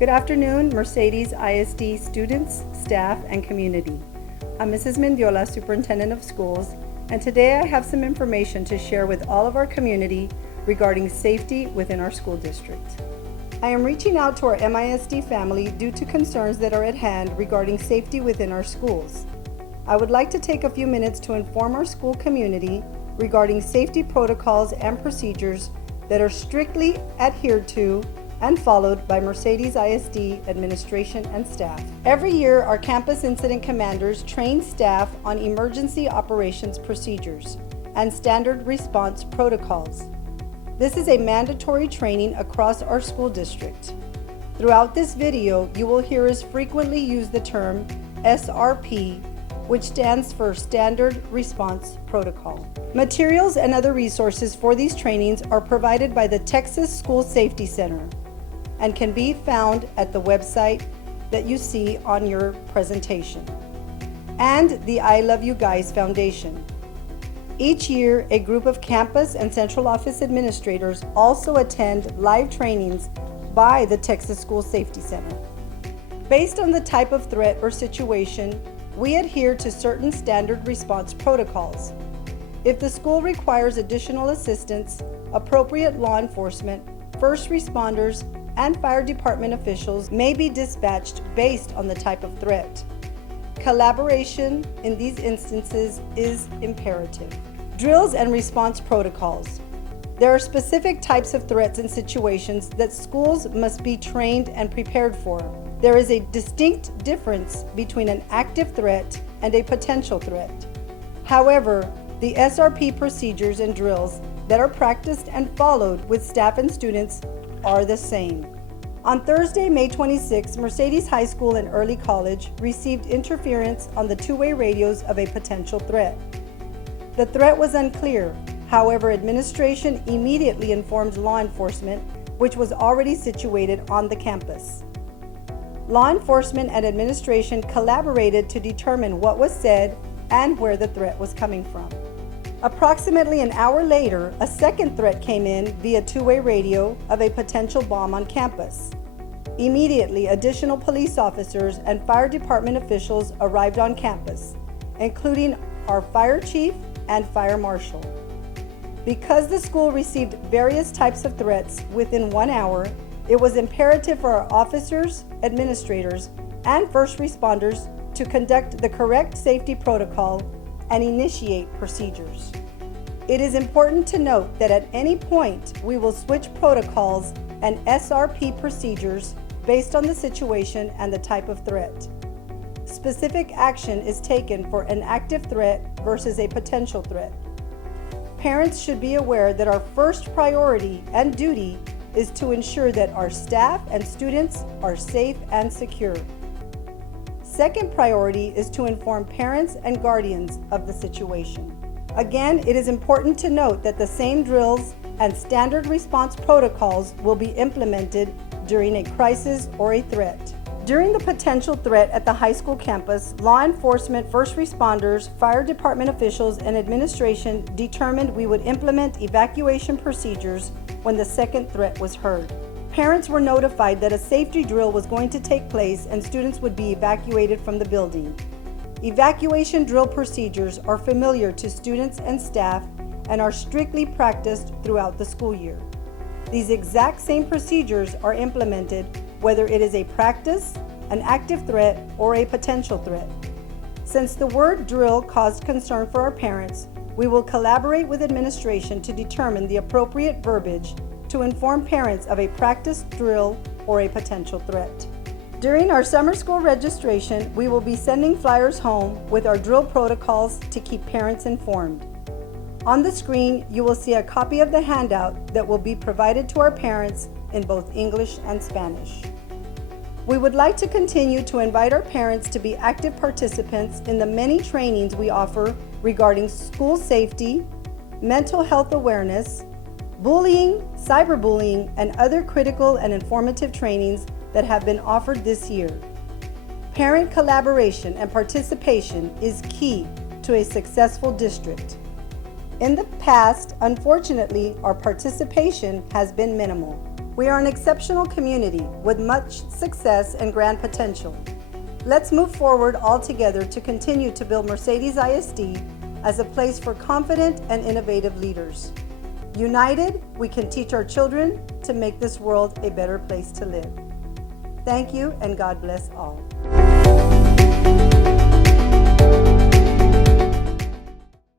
Good afternoon, Mercedes ISD students, staff, and community. I'm Mrs. Mendiola, Superintendent of Schools, and today I have some information to share with all of our community regarding safety within our school district. I am reaching out to our MISD family due to concerns that are at hand regarding safety within our schools. I would like to take a few minutes to inform our school community regarding safety protocols and procedures that are strictly adhered to and followed by Mercedes ISD Administration and staff. Every year, our campus incident commanders train staff on emergency operations procedures and standard response protocols. This is a mandatory training across our school district. Throughout this video, you will hear us frequently use the term SRP, which stands for Standard Response Protocol. Materials and other resources for these trainings are provided by the Texas School Safety Center and can be found at the website that you see on your presentation, and the I Love You Guys Foundation. Each year, a group of campus and central office administrators also attend live trainings by the Texas School Safety Center. Based on the type of threat or situation, we adhere to certain standard response protocols. If the school requires additional assistance, appropriate law enforcement, first responders, and fire department officials may be dispatched based on the type of threat. Collaboration in these instances is imperative. Drills and response protocols. There are specific types of threats and situations that schools must be trained and prepared for. There is a distinct difference between an active threat and a potential threat. However, the SRP procedures and drills that are practiced and followed with staff and students are the same. On Thursday, May 26, Mercedes High School and Early College received interference on the two-way radios of a potential threat. The threat was unclear. However, administration immediately informed law enforcement, which was already situated on the campus. Law enforcement and administration collaborated to determine what was said and where the threat was coming from. Approximately an hour later, a second threat came in via two-way radio of a potential bomb on campus. Immediately, additional police officers and fire department officials arrived on campus, including our fire chief and fire marshal. Because the school received various types of threats within 1 hour, it was imperative for our officers, administrators, and first responders to conduct the correct safety protocol and initiate procedures. It is important to note that at any point we will switch protocols and SRP procedures based on the situation and the type of threat. Specific action is taken for an active threat versus a potential threat. Parents should be aware that our first priority and duty is to ensure that our staff and students are safe and secure. Second priority is to inform parents and guardians of the situation. Again, it is important to note that the same drills and standard response protocols will be implemented during a crisis or a threat. During the potential threat at the high school campus, law enforcement, first responders, fire department officials, and administration determined we would implement evacuation procedures when the second threat was heard. Parents were notified that a safety drill was going to take place and students would be evacuated from the building. Evacuation drill procedures are familiar to students and staff and are strictly practiced throughout the school year. These exact same procedures are implemented whether it is a practice, an active threat, or a potential threat. Since the word drill caused concern for our parents, we will collaborate with administration to determine the appropriate verbiage to inform parents of a practice drill or a potential threat. During our summer school registration, we will be sending flyers home with our drill protocols to keep parents informed. On the screen, you will see a copy of the handout that will be provided to our parents in both English and Spanish. We would like to continue to invite our parents to be active participants in the many trainings we offer regarding school safety, mental health awareness, bullying, cyberbullying, and other critical and informative trainings that have been offered this year. Parent collaboration and participation is key to a successful district. In the past, unfortunately, our participation has been minimal. We are an exceptional community with much success and grand potential. Let's move forward all together to continue to build Mercedes ISD as a place for confident and innovative leaders. United, we can teach our children to make this world a better place to live. Thank you, and God bless all.